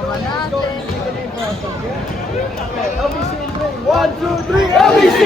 kasama natin. LBC in 3. 1, 2, 3, LBC!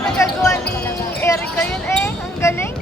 Nagagawa ni Erica yun eh. Ang galing.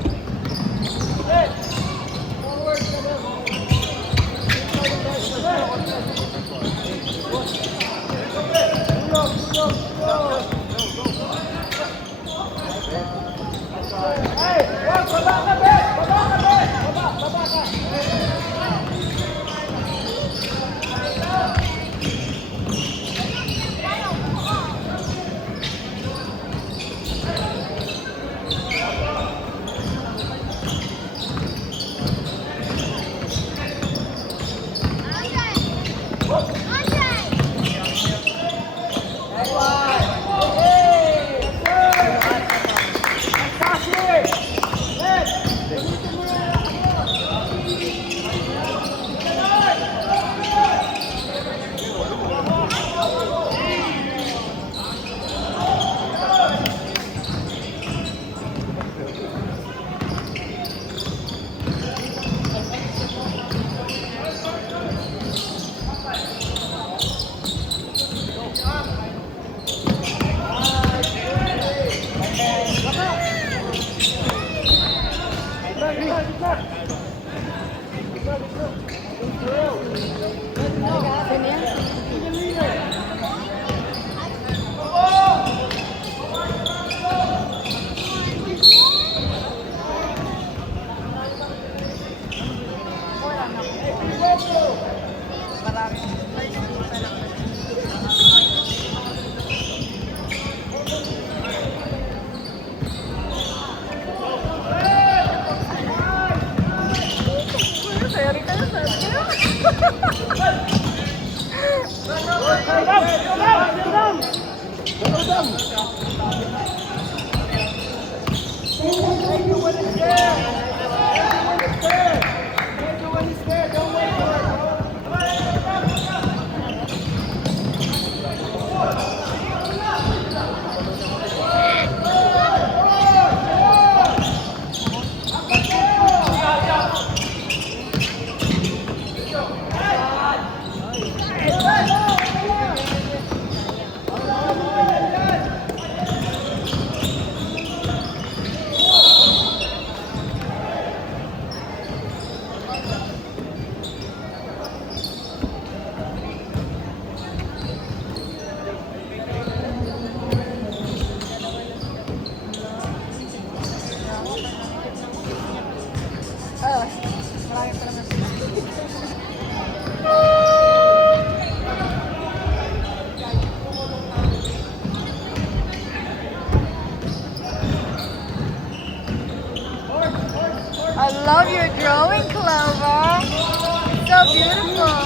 I love your drawing, Clover. So beautiful.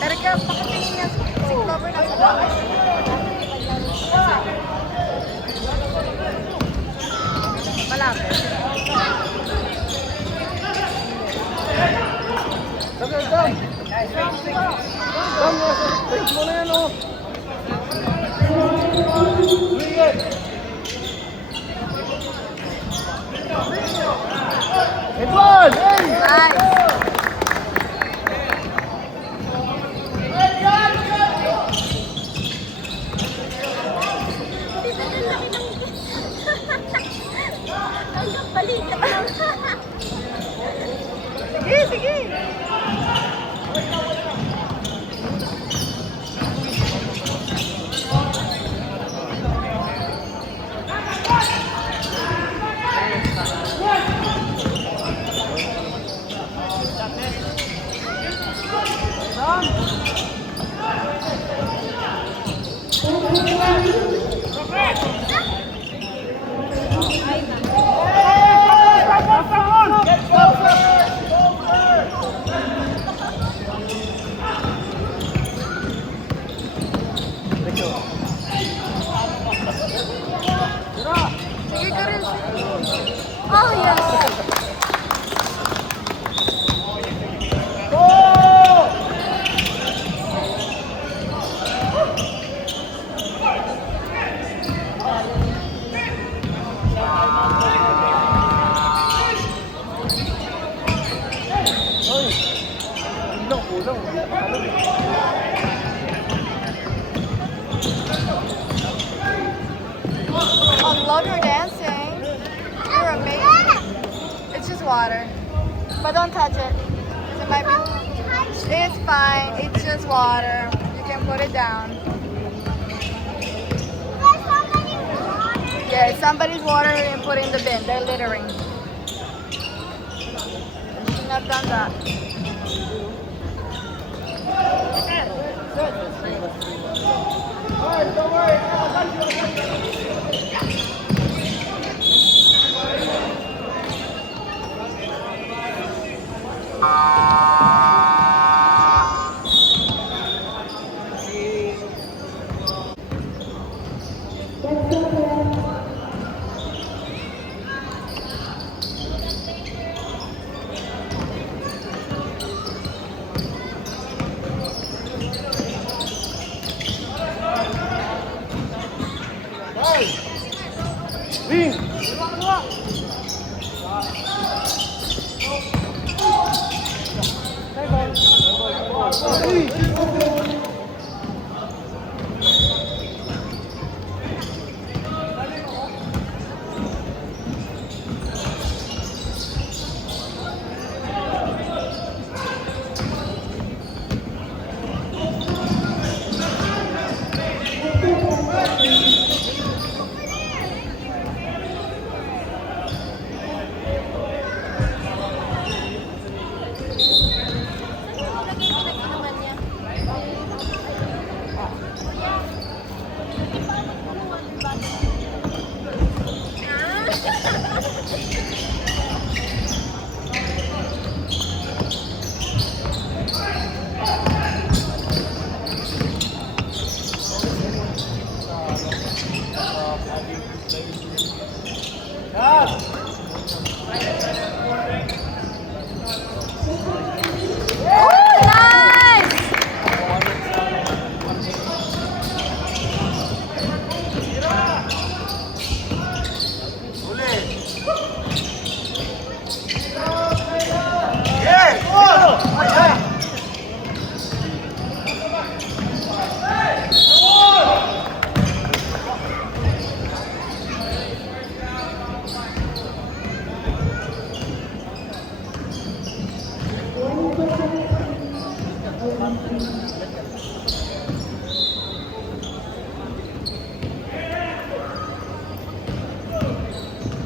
Erica, pakitingin niya si Clover nasa bawah. Malapit. Sige, sige. I love your dancing. You're amazing. It's just water. But don't touch it. It might be. It's fine. It's just water. You can put it down. Yeah, somebody's water and put in the bin. They're littering. You shouldn't have done that. Alright, don't worry. I got you.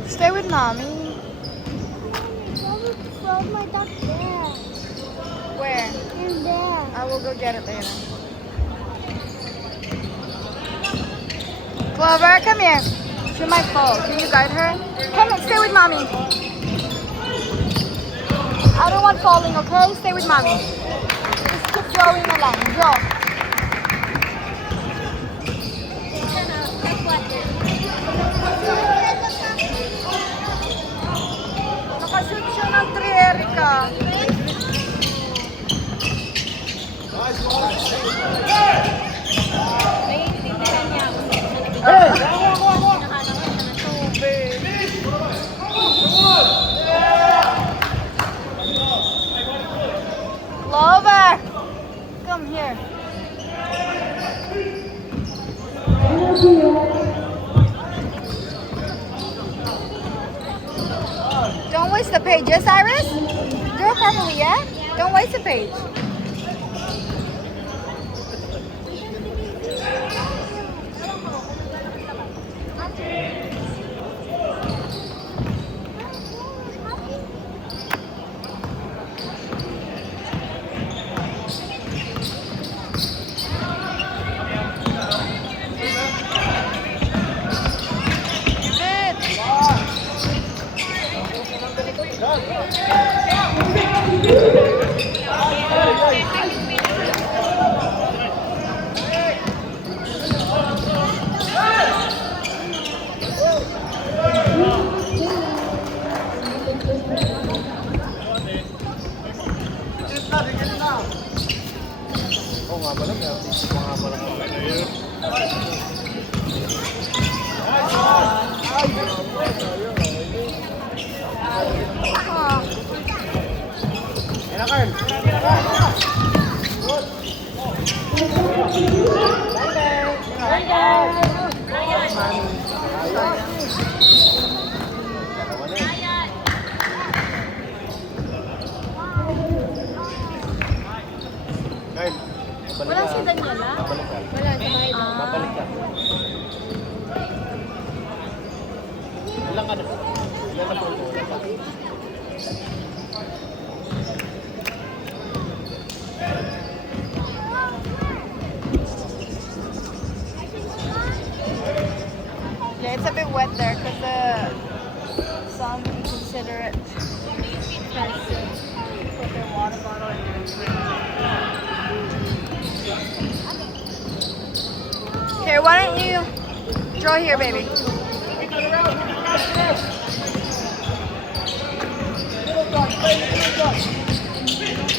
Stay with mommy. Throw my duck there. Where? In there. I will go get it later. Clover, come here. She might fall. Can you guide her? Come on, stay with mommy. I don't want falling, okay? Stay with mommy. Just keep throwing the line. Go. Nakashoot siya ng 3, Erica. Clover, come here. Don't waste the page, yes, Iris? Do it properly, yeah? Don't waste the page. Oh. Wala si Daniela? Wala, si Maida. Babalik ka. Ilang ka na? Ilang ka po? Yeah, it's a bit wet there because some consider it expensive. Put their water bottle in there. Here, why don't you draw here, baby?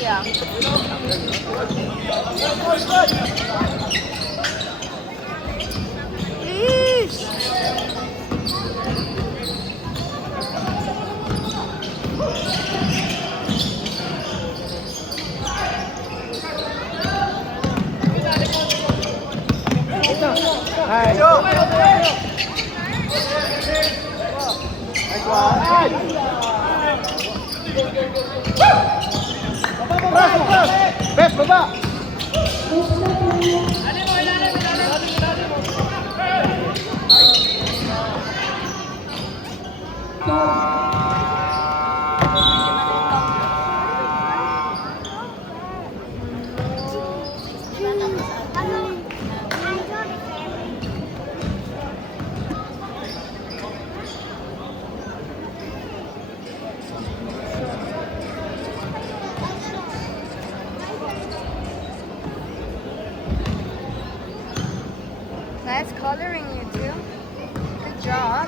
Yeah. Please. Hi. Beb, baba! Nice coloring, you two. Good job.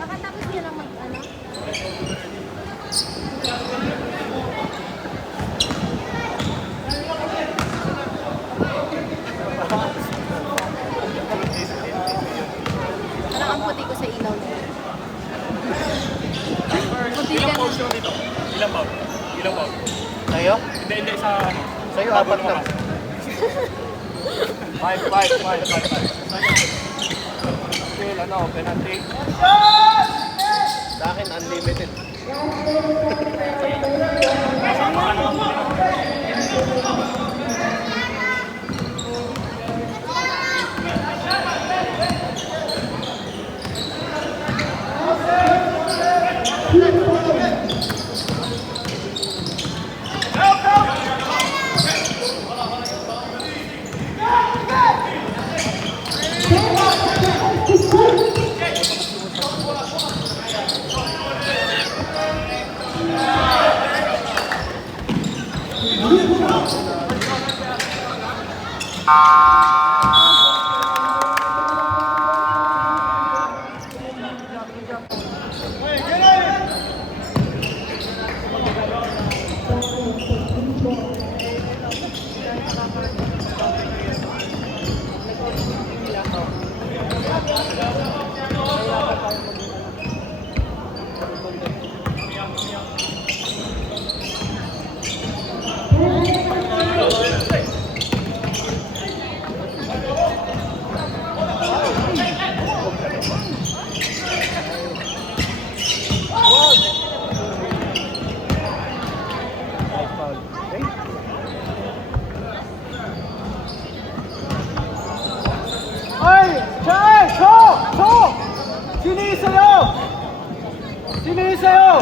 Nakatapos niya lang mag-ano? Parang ang puti ko sa ilaw niya. Puti ka na. dito? Ilang bag? Ilang bag? Sa'yo? Hindi sa... Sa'yo, apat lang. 5. Still, ano, penalty. Sa akin, unlimited. Ay! Chay! Cho! Cho! Sino yung sa'yo? Sino yung sa'yo?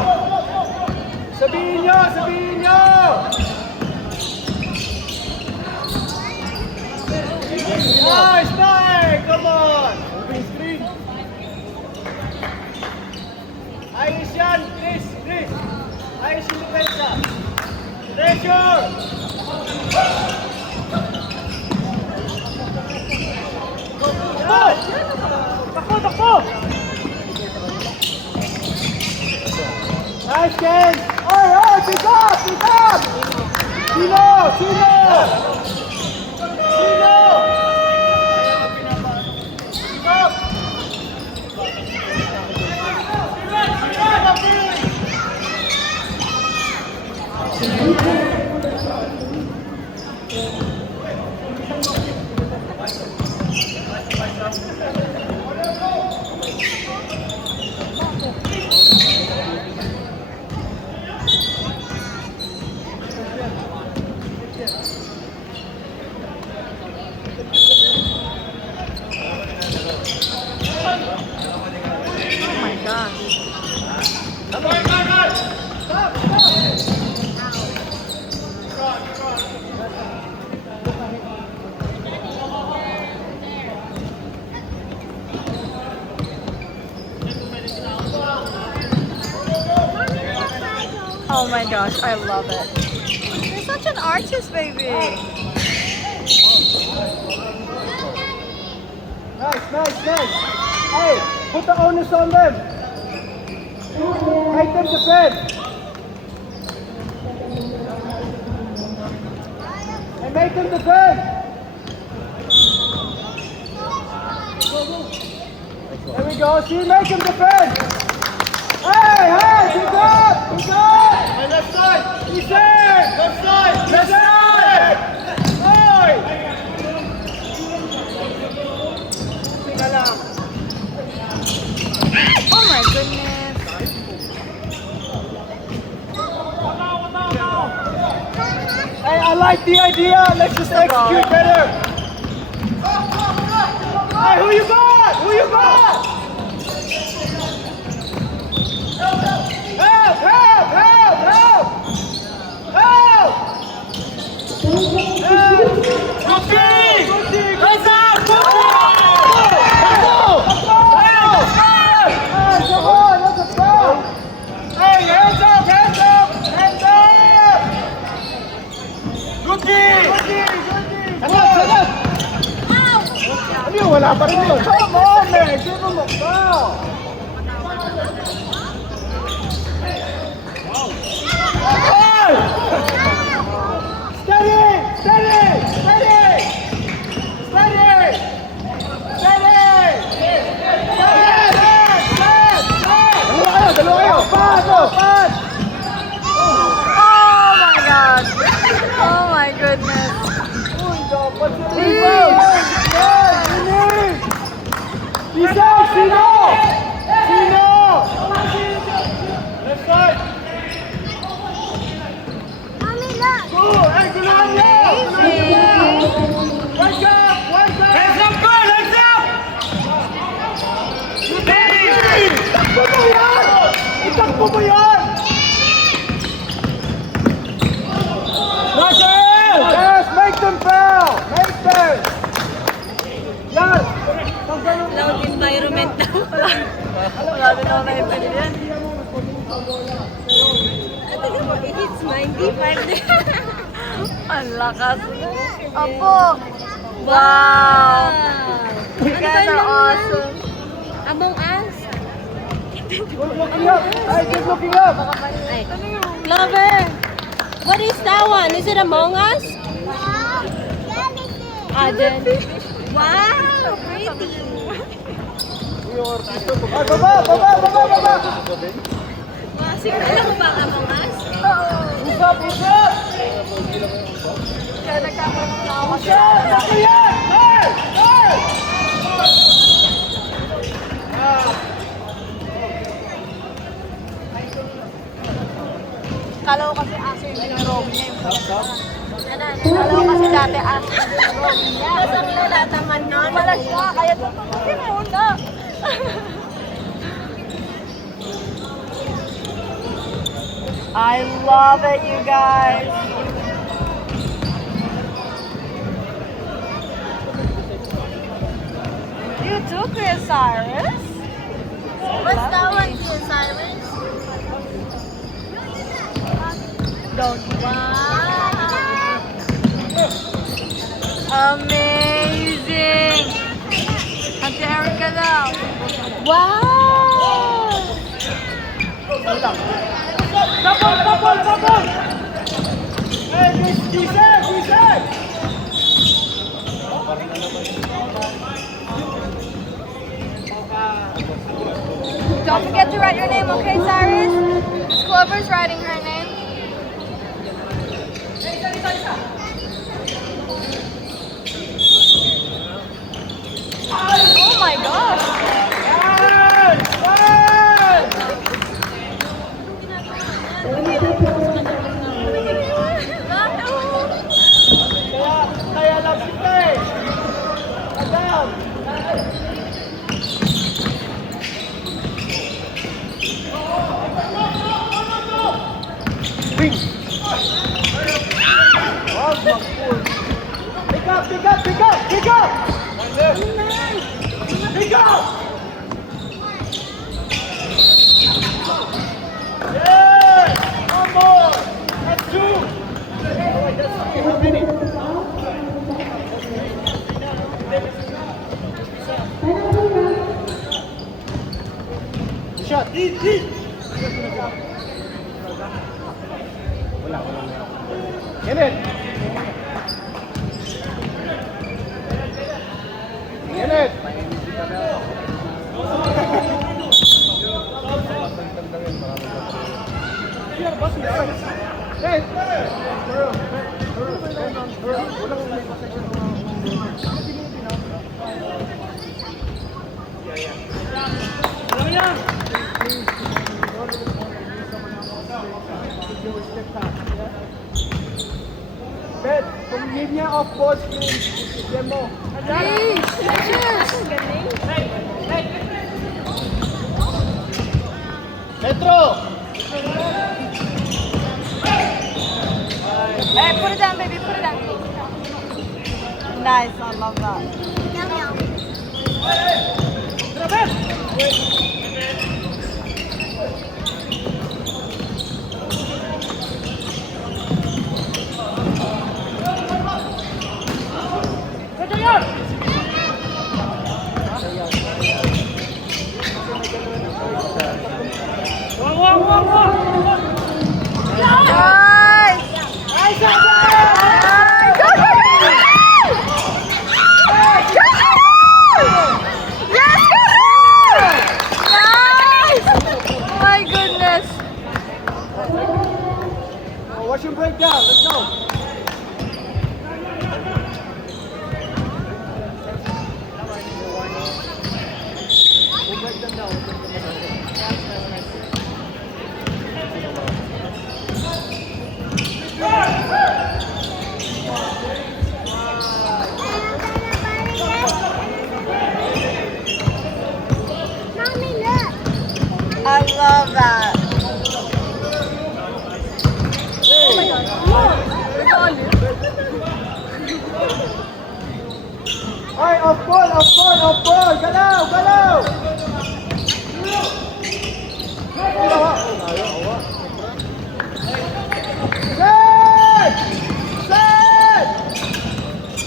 Sabihin nyo! Sabihin nyo! Nice! Nice! Come on! Moving screen. Ayos yan! Chris! Chris! Ayos yung depensa! Pressure! takbo! Takbo, takbo! Nice, Ken! Alright, pick up! Pick up! Sino! Sino! Sino! Pick up! Oh my gosh. Oh my gosh, I love it. You're such an artist, baby. Nice, nice, nice. Hey, put the onus on them. Make them defend. And make them defend. There we go. See, make them defend. Hey, hey, good job, good job. My left side. Easy. Left side. Left side. Hey. Oh my goodness. Hey, I like the idea. Let's just execute better. Hey, who you got? Who you got? Help! Help! Help! Help! Help! Help! Gucci! Let's out! Let's go! Hey, come on! That's a foul! Hey, hands up! Hands up! Hands up! Gucci! Ano yun? Wala pa rin yun. Come on, man! Give him a foul! Hey! Steady! Steady! Steady! Steady! Steady! Dalawa kayo! Pass! Pass! Oh my gosh. Oh my goodness. Sino! Sino! Sino! Left side! Mommy, look. Go! Hey, guluhan niyo! Wake up! Wake up! Hands up! Go! Hands up! Itakbo mo yan! Itakbo mo yan! Yes! Make them foul! Make them! Yan! Loud environment daw. Wala din ako naiintindihan. It's 95 din. Ang lakas. Opo. Wow. You guys are awesome. Among Us. Good looking up! Hey, good looking up! Ay. Clover. What is that one? Is it Among Us? Jellyfish. Wow, pretty. Ay, baba! Baba! Baba! Baba! Wow, siguro ko ba Among Us? Usap! Usap! Kaya nagkakaroon na ako. Usap! Ako yan! Hey! Hey! Kala ko kasi aso yung dinarome niya. Kala ko kasi dati aso yung dinarome niya. Kasang nalataman nun. Wala siya, kaya tutukin mo na. I love it, you guys. You too, Chris Cyrus. What's that one, Cyrus? Don't. Wow. Amazing. Wow! Double! Hey, reset! Don't forget to write your name, okay, Cyrus? Miss Clover's writing her name. Oh my gosh! Kaya lang si Tay. Adam. Wing. Wag mag-pull. Pick up! Yes! One more! That's two! Oh, wait, that's three. How many? Shot! Eat! Wala. Get it! Hey! Bet, kung hindi niya off ball screen, bigyan mo. Please! Metro! Hey, put it down, baby, put it down. Nice, I love that. Nice! Nice! My goodness! Oh, watch him break down. Let's go. We'll break them down. Mommy, look. I love that. Alright, off ball. Galaw. Set!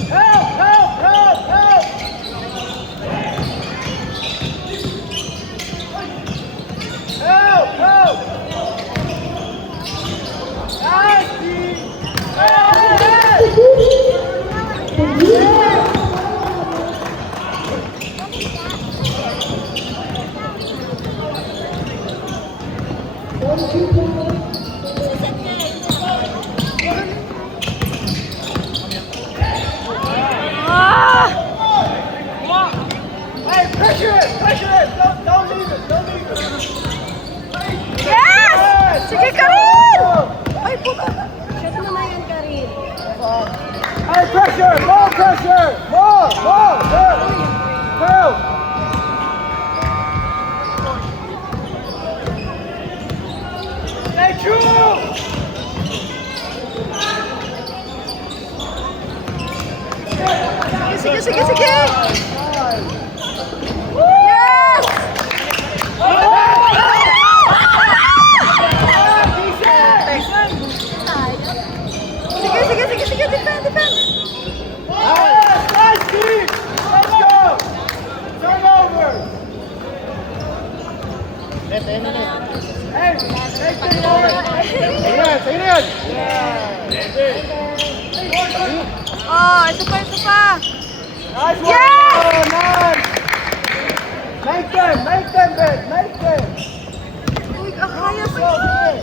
Help! Help! Nice, Steve. Hey, pressure it! Don't leave it! Yes! Sige ka rin! Ay, puta! Shot mo na yan, Karin. Hey, pressure! More pressure! More! Go! Stay true! Sige! Yes! Sige, defend! Nice, Steve! Let's go! Turn over! Sa'yo na yan! Oh, isa pa, isa pa. Nice one! Yes! Nice! Make them, Ben! Make them! Uy, akaya Go, pa. Ben!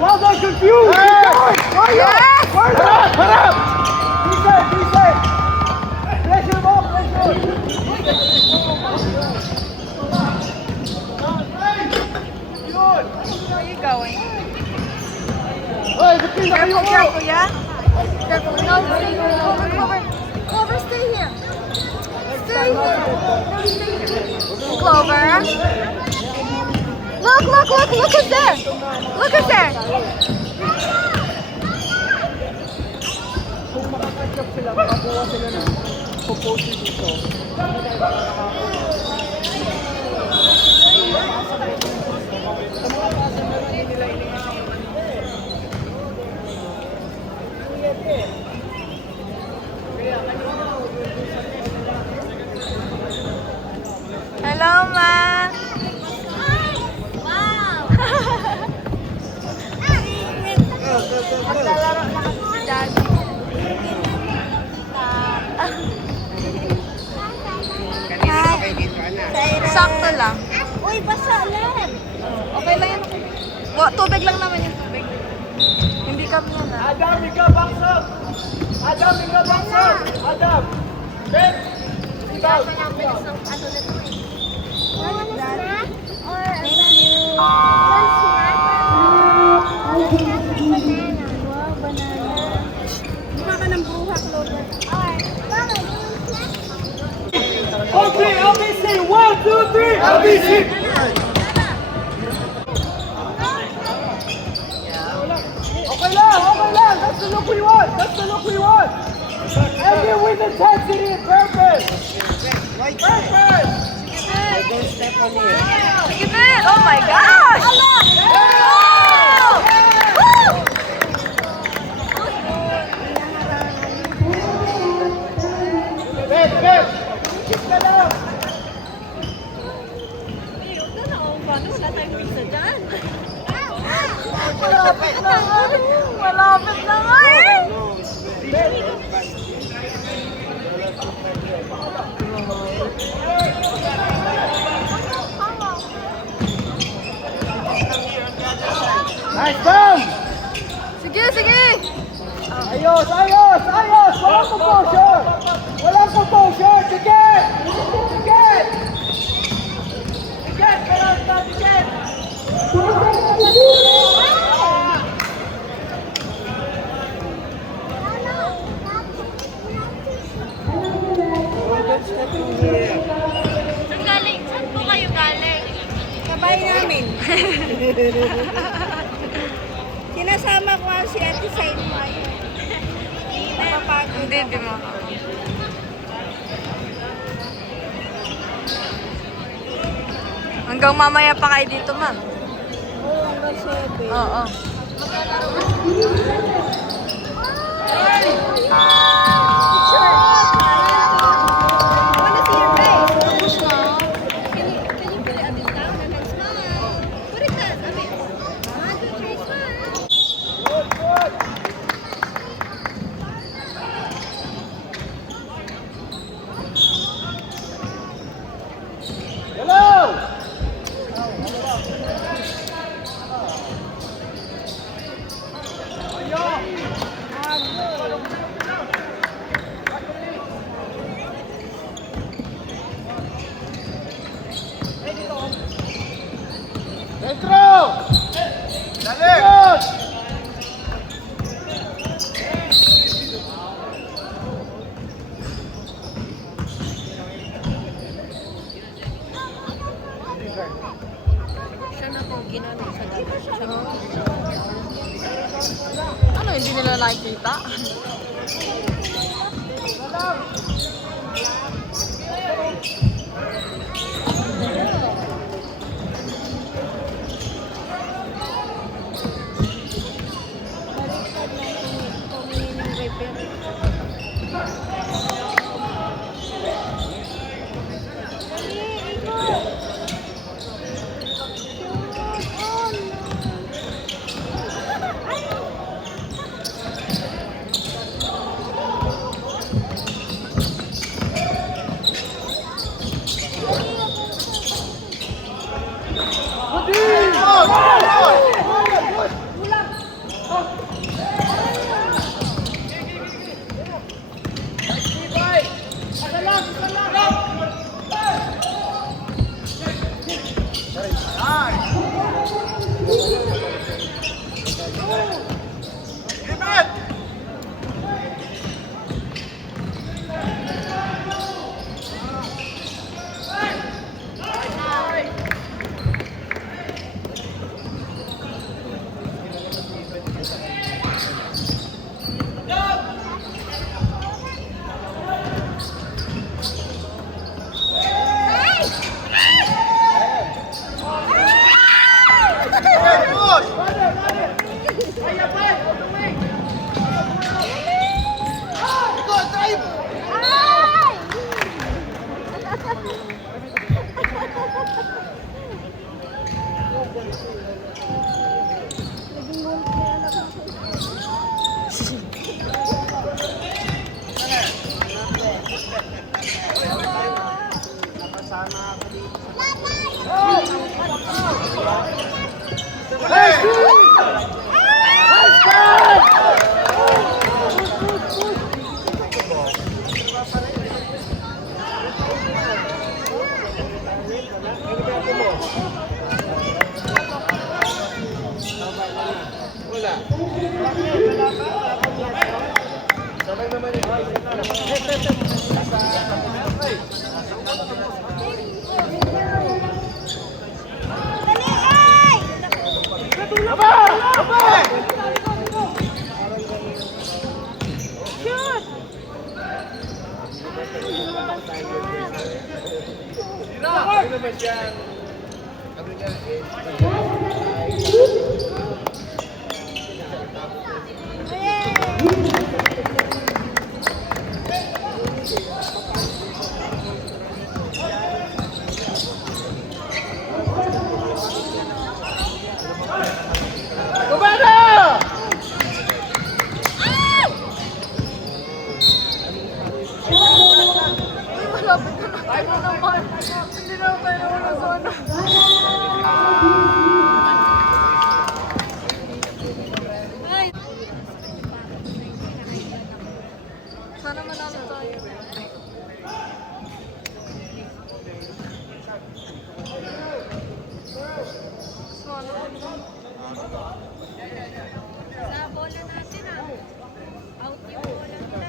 Well done, confused! Keep going! Yes! Harap! Be safe! Pressure them off, pressure! Yun! Where are you going? Hey, the team that you Careful, want! careful, yeah? Careful. No, stay here. Clover, stay here. Stay here. No, stay here. Clover. Look who's there. Look who's there. Kung makakatchap sila, makakuha sila ng composure dito. Hello, Ma. Maglalaro na kasi si Daddy. Sakto lang. Uy, basa lang. Okay lang yan. Tubig lang naman yung tubig. Hindi kami yan ah. Adam, ikaw bangsag! Adam! Ben! Ikaw! Want a snack? Or a One snack? Banana. Wow, banana. Mukha ka ng bruha, Clover. Alright. Mama, you want a snack? Okay, LBC! 1, 2, 3! LBC! Okay lang! That's the look we want! And you with intensity and purpose! Purpose! Sige, Ben. Oh my gosh! Oh! Woo! Ben! Kick ka lang! Malapit na nga. Malapit na nga eh. Nice bomb! Sige. Ayos! Walang composure! Ticket! Saan po kayo galing? Kabay namin. Sinasama ko si Ate Sain mo ayun. Napapagod. Hindi mo. Hanggang mamaya pa kayo dito, ma'am. Oo, hanggang 7. Oo. Hello! Dentro! Dali! Ano, hindi nila nakikita? Sana manalo tayo. Sa bola natin out yung bola nila.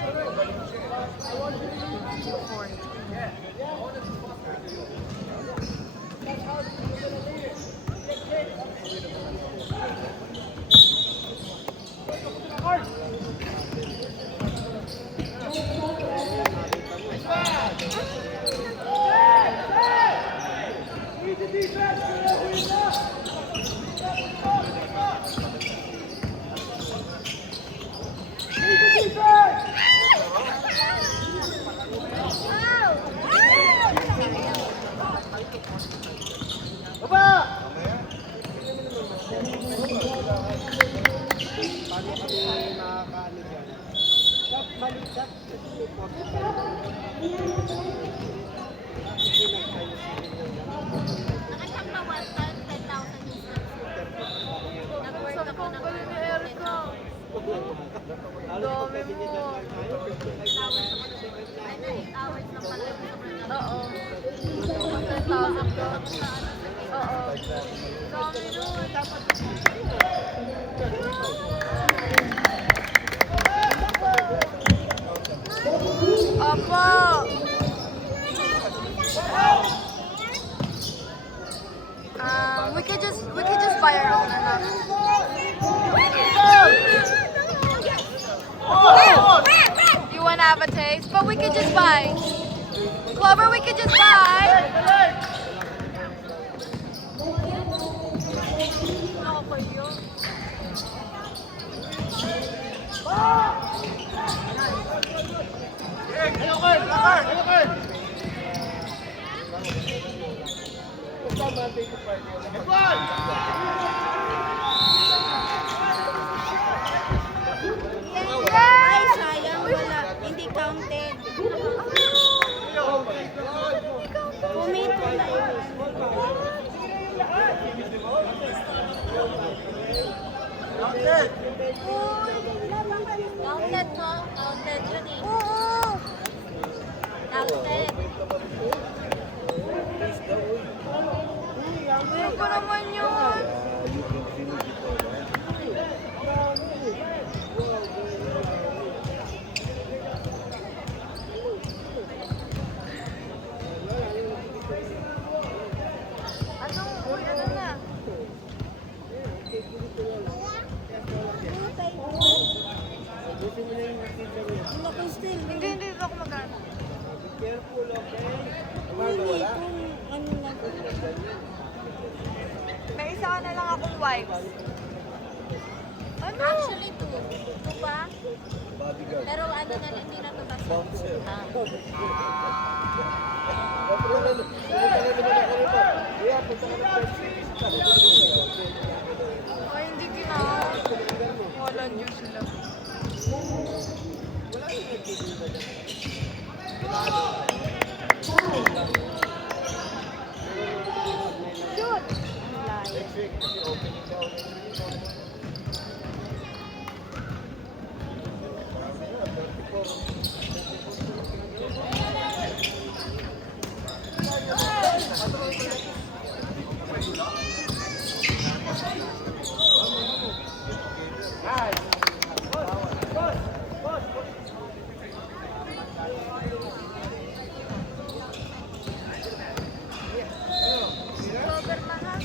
Opo. We could just buy our own enough. You want to have a taste? But we could just buy. Clover, we could just buy. No, for you. Ay, sayang. Wala. Hindi counted. Pumito na yun. Counted mo. Counted yun eh. Oo. Counted. Ayun ko naman yun. Ano? Uy, ano na? Hindi, hindi ako magano. May isa na lang akong wipes. Ano? Actually, two. Two pa? Pero ano na, hindi na to basta. Ay, hindi kina. Wala niyo sila. Sober na ha?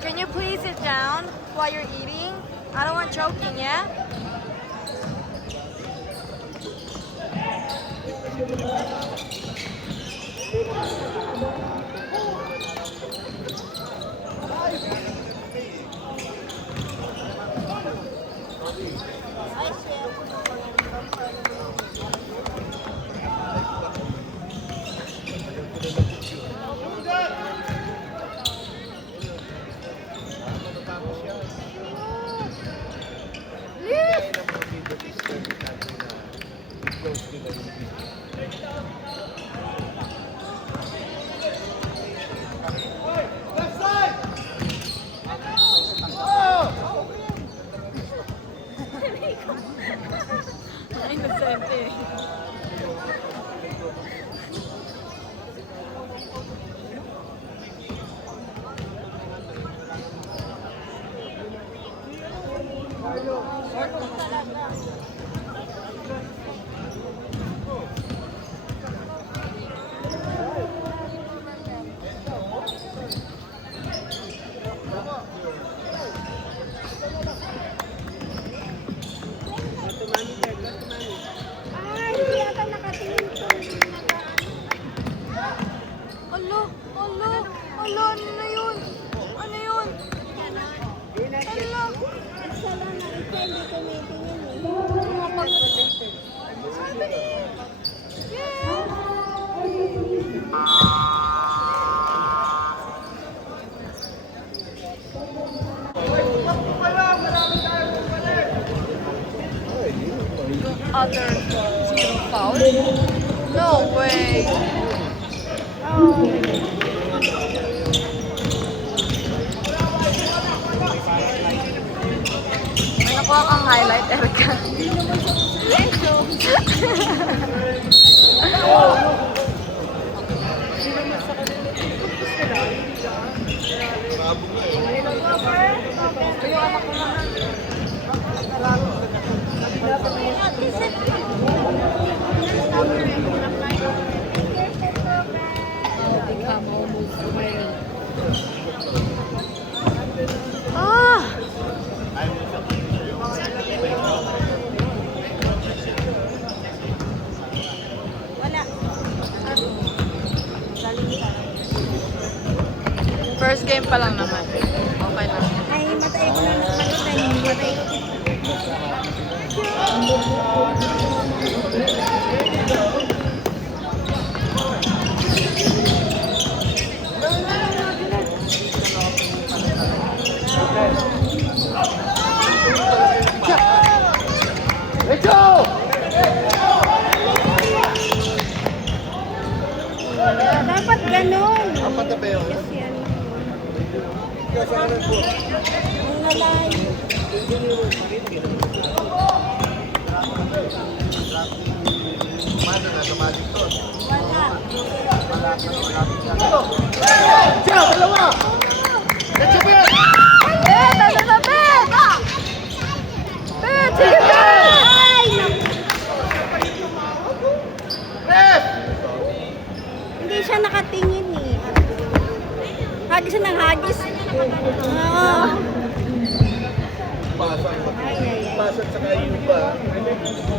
Can you please sit down while you're eating? I don't want choking, yeah? Ay, hindi yata nakatingin to. Alo, alo, alo, ano na yun? Ano yun? Alo. Isa lang na isa, hindi tumitingin eh. Sabi. Yeah. Other zero foul? No way. May nakuha kang highlight, Erica. First game pa lang naman. Okay lang. Ay, matay ko na matay. Matay ko. Let's go! Dapat ganun. Apat na ba yun? Kasi ano. Ang lalayo. Mano na, automatic to. Wala. Siya, dalawa! Let's go, Ben! Bet! Nasa na Bet! Bet! Sige Bet! Ay! Ref! Hindi siya nakatingin eh. Hagis ng hagis. Oo. Pasok. Ay, ay, ay. Pasok sa Ayuba.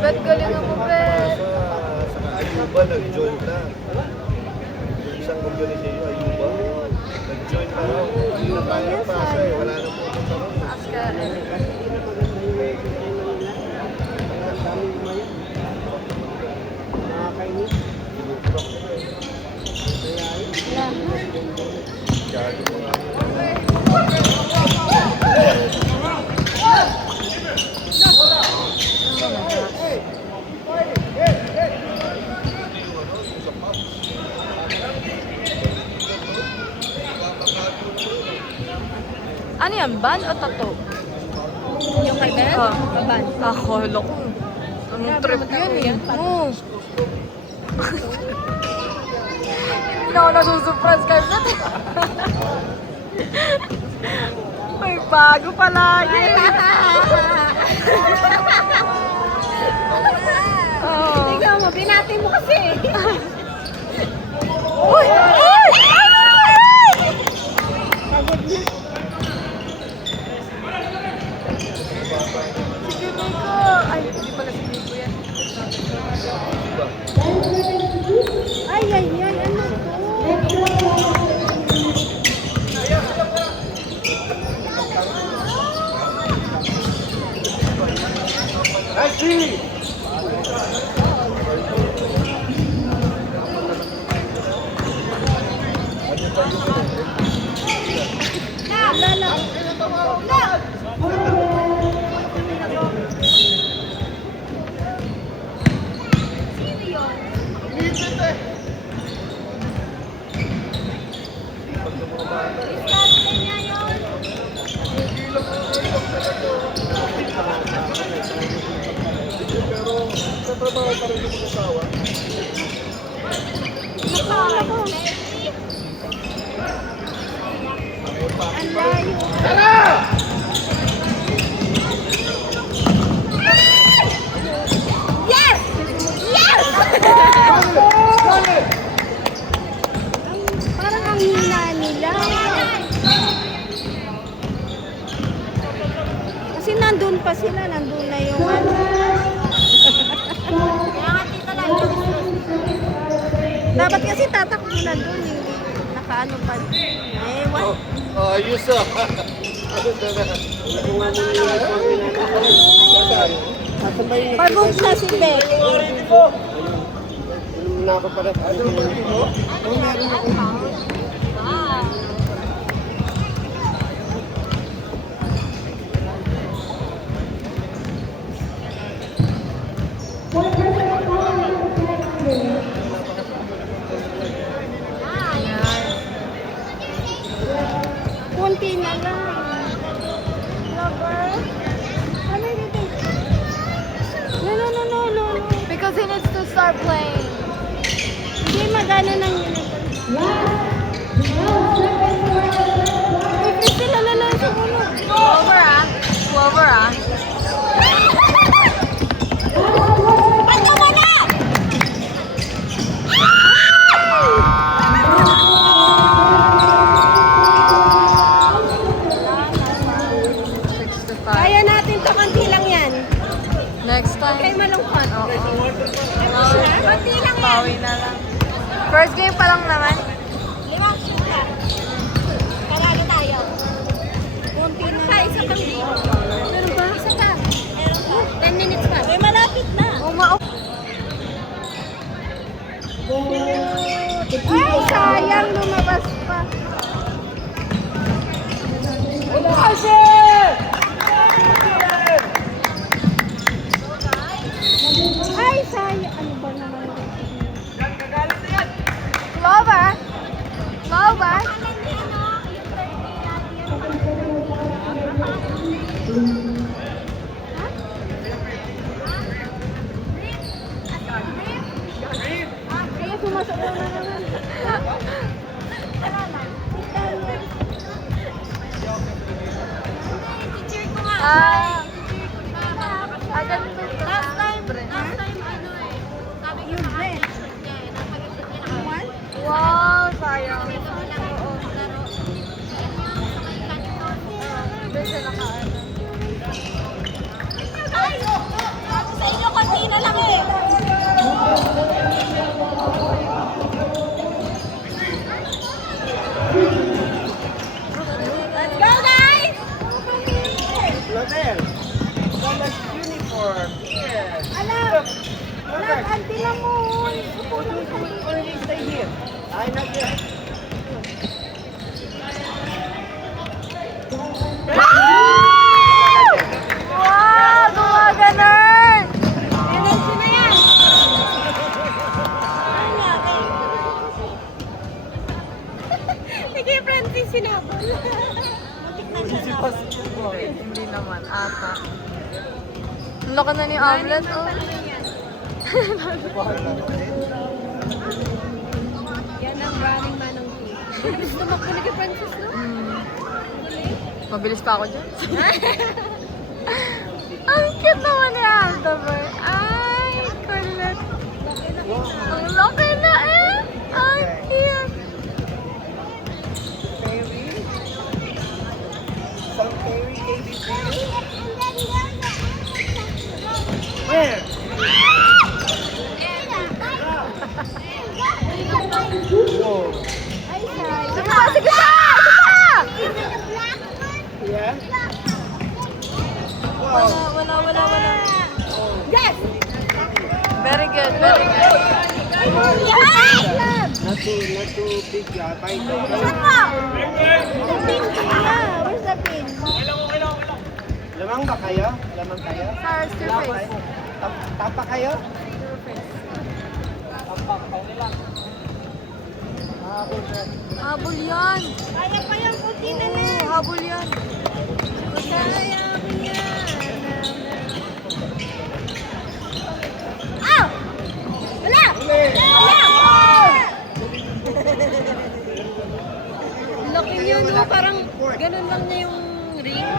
Bet, galing mo Bet! Sa Ayuba, nag-join na. Isang organisasyon, Ayuba. Nag-join na raw. Hindi na tayo pasa eh. Wala na po ito ron. Aska. Ano yan? Ban o tattoo? Yung kay Ben? Ah. Baban. Ako, loko. Anong trip yan eh? Oo. Hindi na ako nasusurprise kay Bet. May bago palagi. Oh. Ikaw mo, binati mo kasi. Uy! Uy! Pagod na. Si Biko! Ay, hindi pala si Biko yan. Ay, ay, ay, ano to? Nice three! Wala lang. Tatrabaho pa rin yung mag-asawa. Ang layo. Yes! Yes! Parang ang hina nila. Kasi nandun pa sila, nandun na yung ano. Dapat kasi tatakbo nandun, hindi nakaano pa. Ewan. Oh, ayos ah. Pagod na si Beck. Kunti na lang. Lover? Ano dito? No, no, no, no, no. Because he needs to start playing. Hindi magana ng Kasi lalala sa ulo. Clover ah. Clover ah. Ano mo na? Kaya natin to, konti lang yan. Next time. Kay malungkot. Oo. Konti lang yan. Pawi na lang. First game pa lang naman. 5 shoot ka. Para Ay, sayang, lumabas pa. Ay, sayang. Ano ba naman? Clover! Clover! Ay, sumasok na naman. Ah, agad to. Last time, ano eh. Sabi ko sa akin, niya eh. Napag-isip niya na ako. Wow, sayang. Oo, laro. Doon siya nakaano. Ay! Sabi sa inyo, kanina lang eh. Let's go, guys! Ladel. College uniform. Yes. Alam, alam, auntie na mo. Only stay here. I not here. Wow, gumaganon! Energy na yan. Sige, Francis, sinabol. Hindi naman, ata. Ang laki na ni Amlet, oh. Yan ang running man ng team. Gusto tumakbo na kay Francis, no? Mabilis pa ako dyan. Ang cute naman ni Aldabar. Ay, kulit. Ang laki na eh. Ang cute. Some Perry KBC. Where? Whoa. Ay, sayang. Sige pa, sige pa! Sige pa! Yeah? Wala. Yes! Very good, very good. Yes! Not too big, bite. The pin niya. Where's the pin? Lamang ba kayo? Lamang kayo? Stars to face. Tapa kayo? Habol yan. Kaya pa yung puti na na. Oo, habol yan. Kaya ko yan. Ah! Wala! Wala! Laki niya, no? Parang ganun lang niya yung ring. No.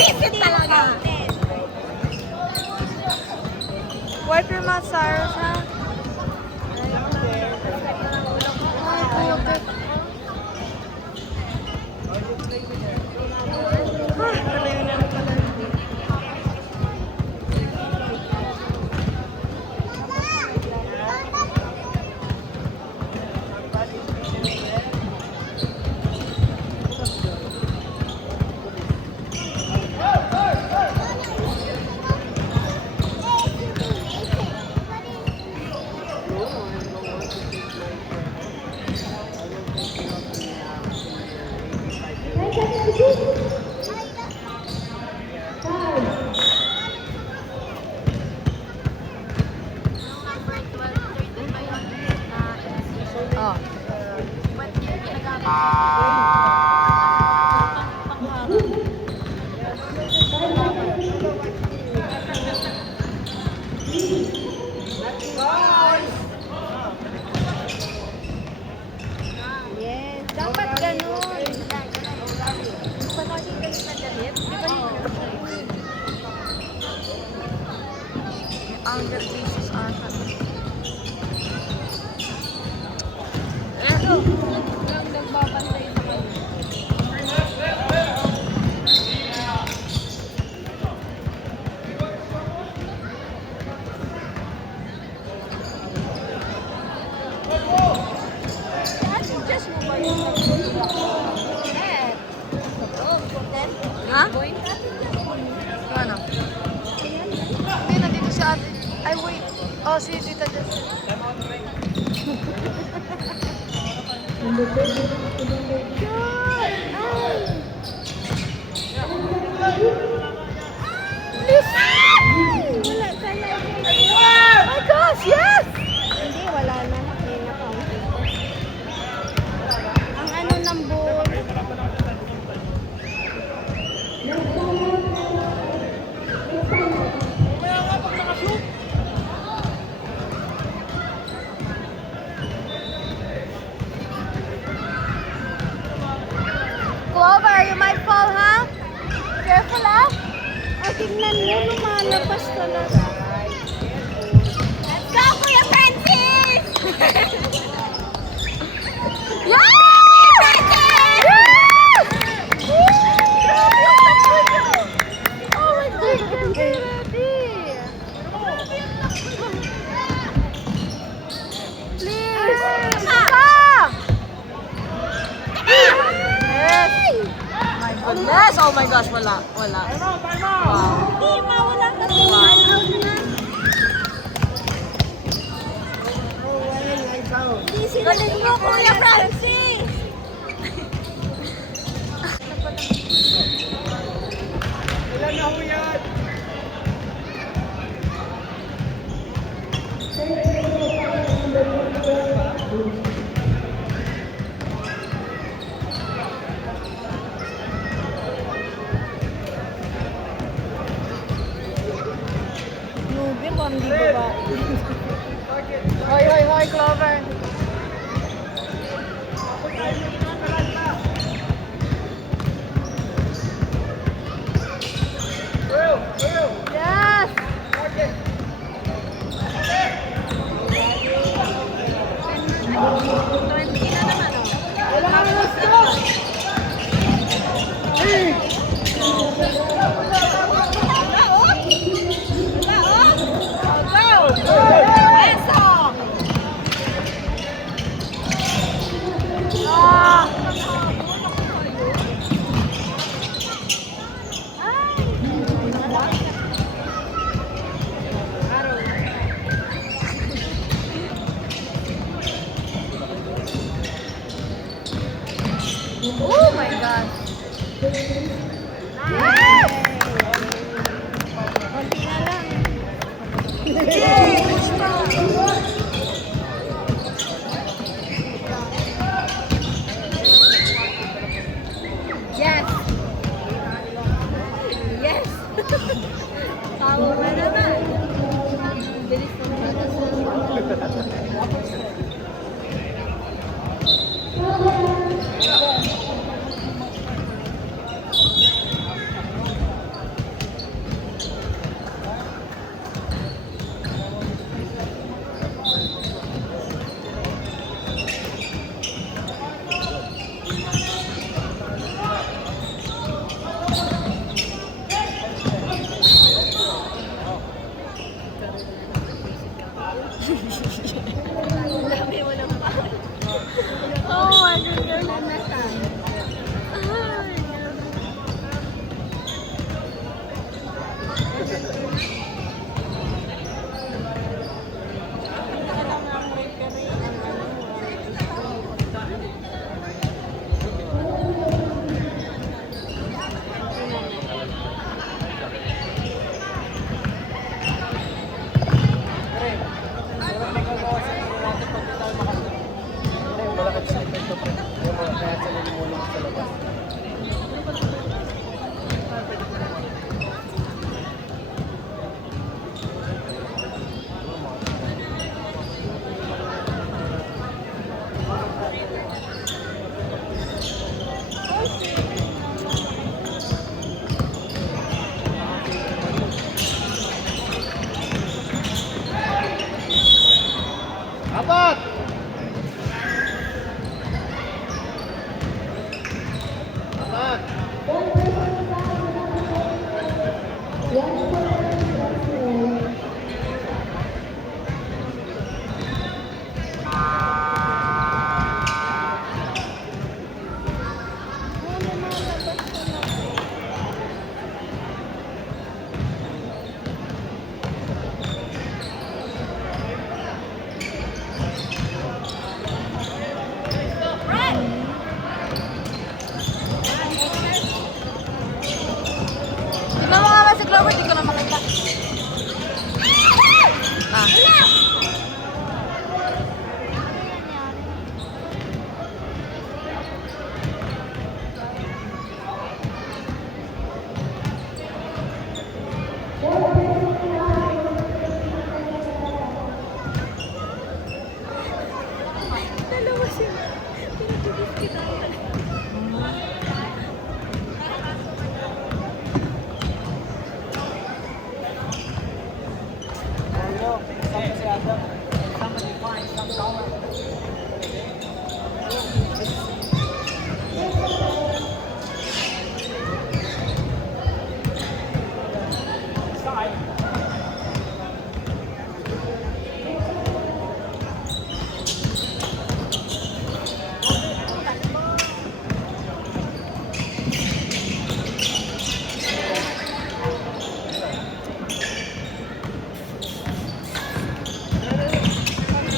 Wisit talaga. Wipe your mouth, Cyrus, ha? Ay, cute. Oh. Yes, dapat ganun. Anger cases ata. Lang nagbabantay sa kanya. Ano? Hindi, nandito si ate. Ay, wait. Oh, si Tita Jess. Wala talaga. Oh my gosh, yes! Hindi, wala na. Hindi na kaunti. Ang ano ng bowl. Clover, you might fall, huh? Careful, ah. Oh, tignan mo, lumalapas talaga. Let's go, Kuya Francis! Yeah! Yes! Oh my God, get ready. Please, stop! Yes! My goodness! Oh my gosh, wala. Wow. Hindi, mawala ka po. Out na. Hindi sinalig mo, Kuya Francis! Ilan na ho yan? Nubi, bang di ba? Hoy, hoy, hoy, Clover. Yes! Oh my God! Yes! Konti na lang. Yes! Yes! Tawa ka naman. Bilis Clover, di ko na makita. Ah. Dalawa sila. Pinatubos kita.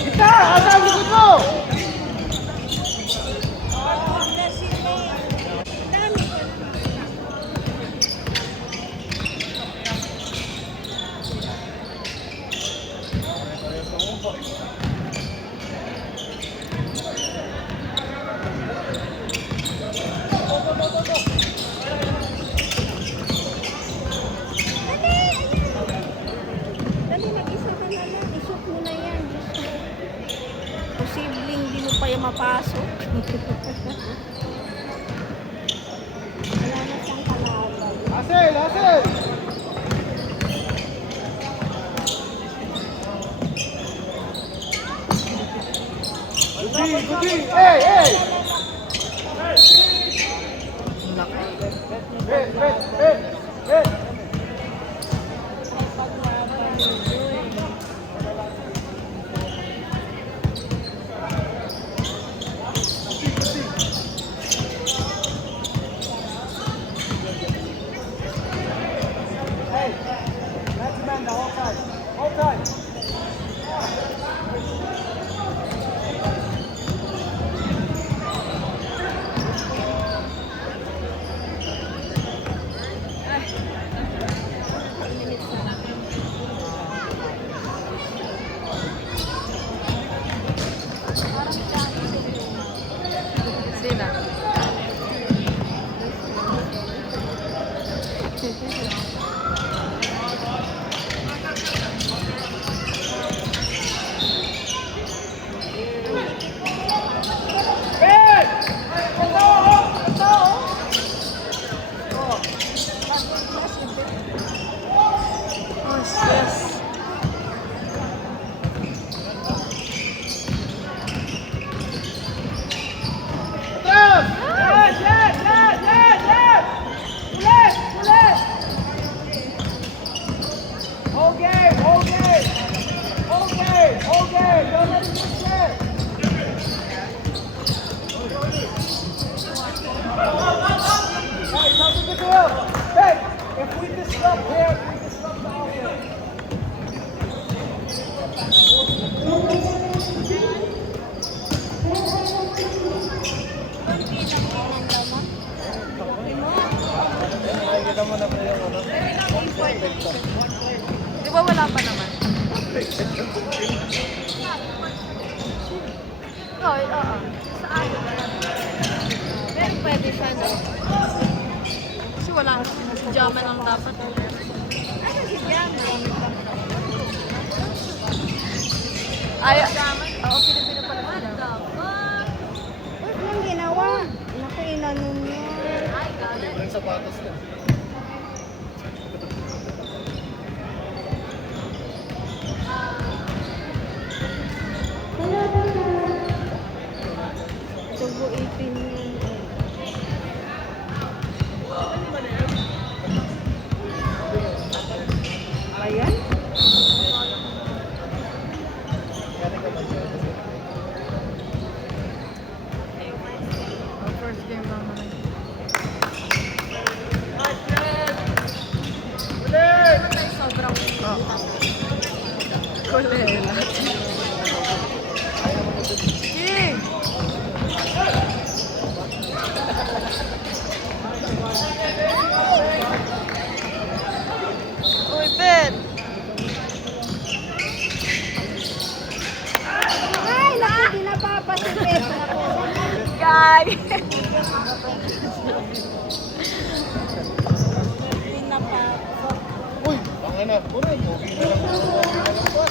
Kita! Asa ang likod mo? Dali, mag-isa ka na lang. Isok mo na yan. Posibleng di mo pa yung mapasok. Wala na siyang kalaban. Hasil! Hasil! Gudi! Gudi! Hey! Hey! Hey! Hey! Hey! Hey! Hey! That's man the whole time. Whole time. Sina? Hey! Ito! Oh, yes. Yes! Yes! Yes! Yes! Yes! Yes! Ulit! Ulit! Whole game! Whole game! Whole game! Whole game! Don't let him miss it! Hey, something to do! Hey! If we disrupt here, we disrupt the offense. Nakikita mo na ba yung ano? Di ba wala pa naman? Oo, oo. Saan? Pero pwede siya, no? Kasi wala. Si Jama lang dapat. Ano si Jama? Ay, oo, Pilipino pala sila. Anong ginawa? Naku, inanon niya. Yung sapatos niya. Tubo ipin yun. Ayan? First game lang naman. Uy, ang anak ko rin. Pogi na lang. Pogi na lang po.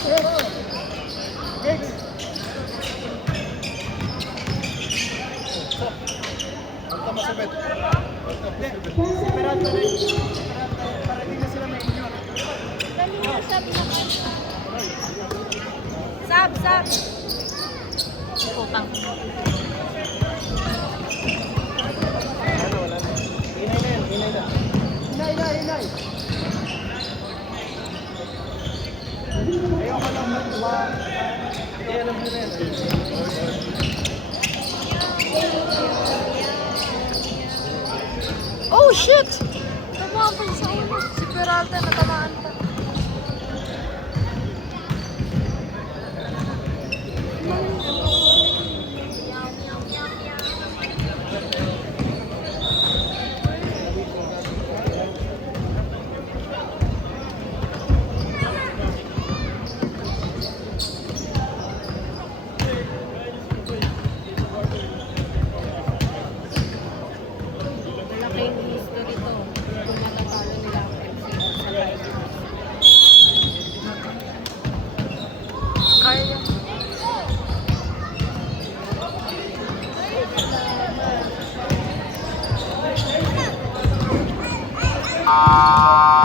Next. Punta masabit. Punta masabit. Separado na rin. Para di na sila may inyo. Dali na, sabi na kayo. Sab, sab. Utang. Ano, wala na. Hinay na yan, hinay na. Hinay. Ayaw ka lang magwa. Hindi, alam mo na yan. Oh, shit! Tamaan pa sa ulo. Si Peralta natamaan pa. Malaki yung history to. Kung matatalo nila ang FC sa finals. Kaya. Ah!